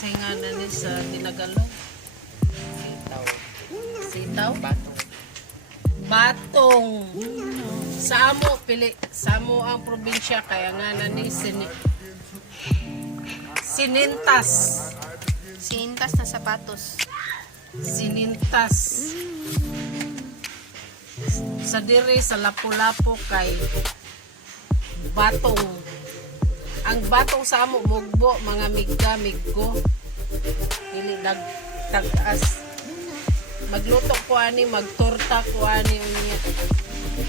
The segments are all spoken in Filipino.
Say nga na ni sa Ginagalo. Sitaw. Sitaw? Batong. Batong. Samo, pili. Samo ang probinsya, kaya nga na ni Sinintas. Sintas na sapatos. Sinintas. Sa diri, sa Lapu-Lapu kay Batong. Ang batong sa amo, mugbo, mga miggo. Dili tagas. Magluto ko ani, magtorta ko ani unya.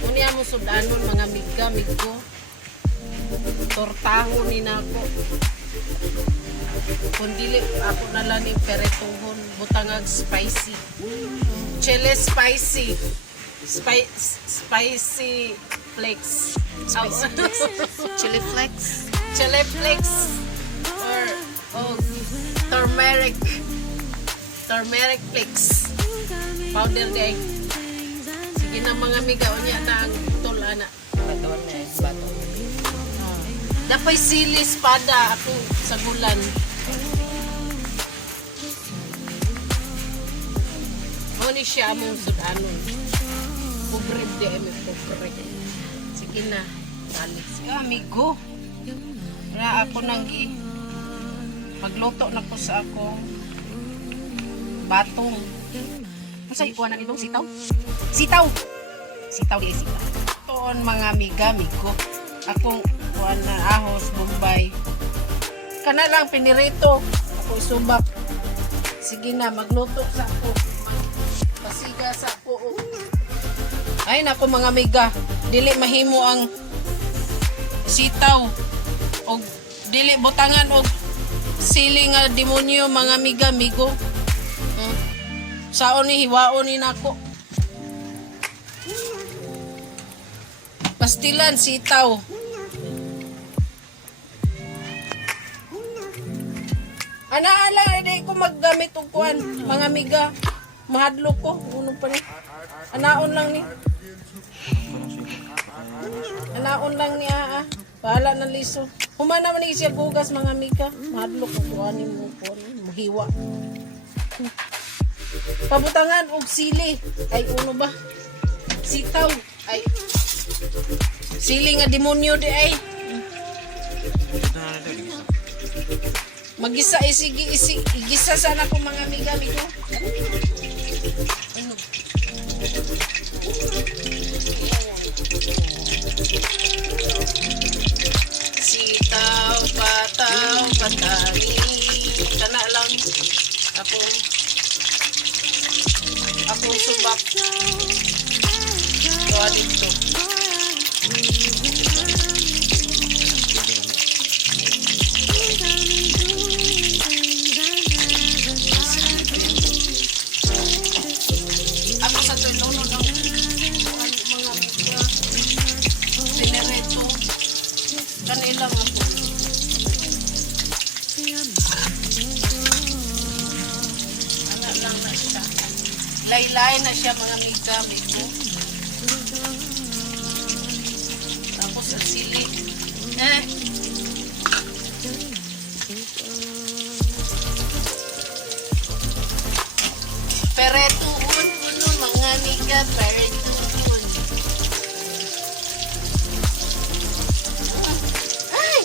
Unya mo sudanon mga miggo. Tortaho ni nako. Kung dili ako na lang ni peretohon, butangag spicy. Chili spicy. Spicy flakes. Spicy flakes. Chili flakes. Chili flakes. Or turmeric. Turmeric flakes. Powder day. Sige na mga miga, unya na ang tulana. Batong na. Batong. Dapat sili espada ako sa gulan. Muni siya among sudanon. Pobre di eme pobre. Sige na. Balik. Sige amigo. Na ako nang magluto na ko sa akong batong. Masa ikuha na itong sitaw? Sitaw! Sitaw di sitaw. Toon mga amigo. Akong kuha na ahos, bombay. Kana lang pinirito. Ako isubak. Sige na, magluto sa ako. Pasiga sa ako. Ay nako mga amiga. Dili mahimo ang sitaw. O dili butangan og sili nga demonyo mga amigo. Saon ni hiwaon ni nako. Pastilan sitaw. Ana di ko maggamit og kuan mga amiga. Mahadlok ko uno pa ni. Anaon lang ni. Anaon lang ni Bahala na liso. Humana man ni siya bugas mga amiga. Mahadlok ko kuanin mo po muhiwa. Pabutangan og sili. Ay uno ba? Sitaw. Ay sili nga demonyo di ay. Magisa igisa sana ko mga amiga ko. Ano? Sitaw, pataw, patani. Kana lang ako subak. Doa dito. Ako sa tulono ng mga pinereto. Kanilang ako. Anak lang na siya. Laylay na siya mga migo. Tapos ang sili. Peretuhon uno mga miga. Peretuhon. Ay!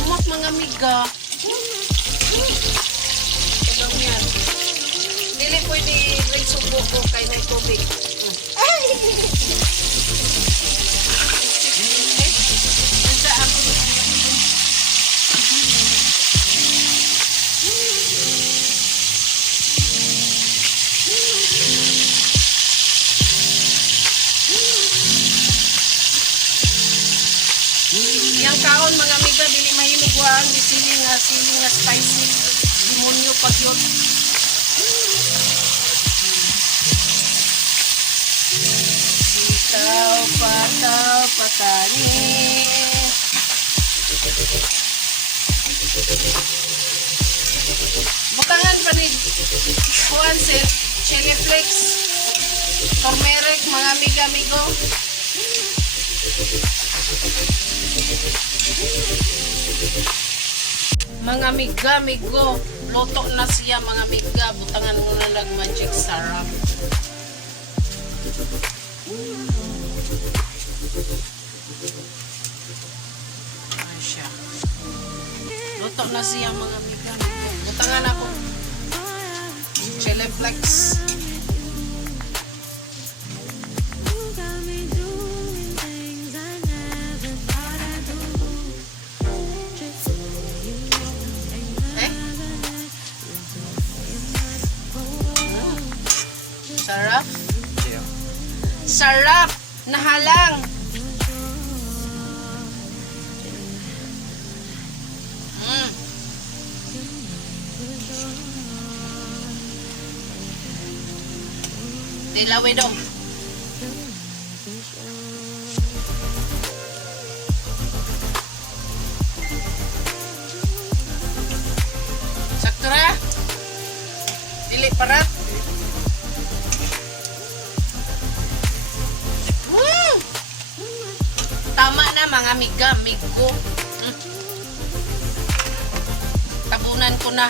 Umot mga miga. Ito yan. Dili pwede rin subo ko kay na tubig. Ay! Nasa ako. Yang kaon mga amiga, dili mahimugwaan di sili nga spicy. Demonyo pag yun. Sitaw, pataw, patani. Butangan pa ni kuan sir, chili flakes, turmeric mga amiga-amigo. Mga miga, migo. Luto na siya mga miga. Butangan mo na lang magic sarap. Ayan siya. Luto na siya mga miga, migo. Butangan ako. Chili flex. Sarap. Sarap. Nahalang. Dilawi dong. Sakto ra. Dili parat. Tama na mga miga, migo. Tabunan ko na.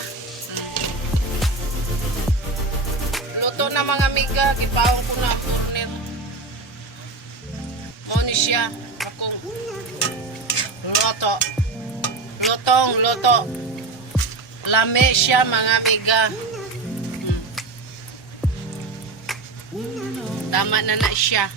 Luto na mga miga, gipawon ko na corner. Mo ni siya akong luto. Luto. Lami siya mga miga. Tama na na siya.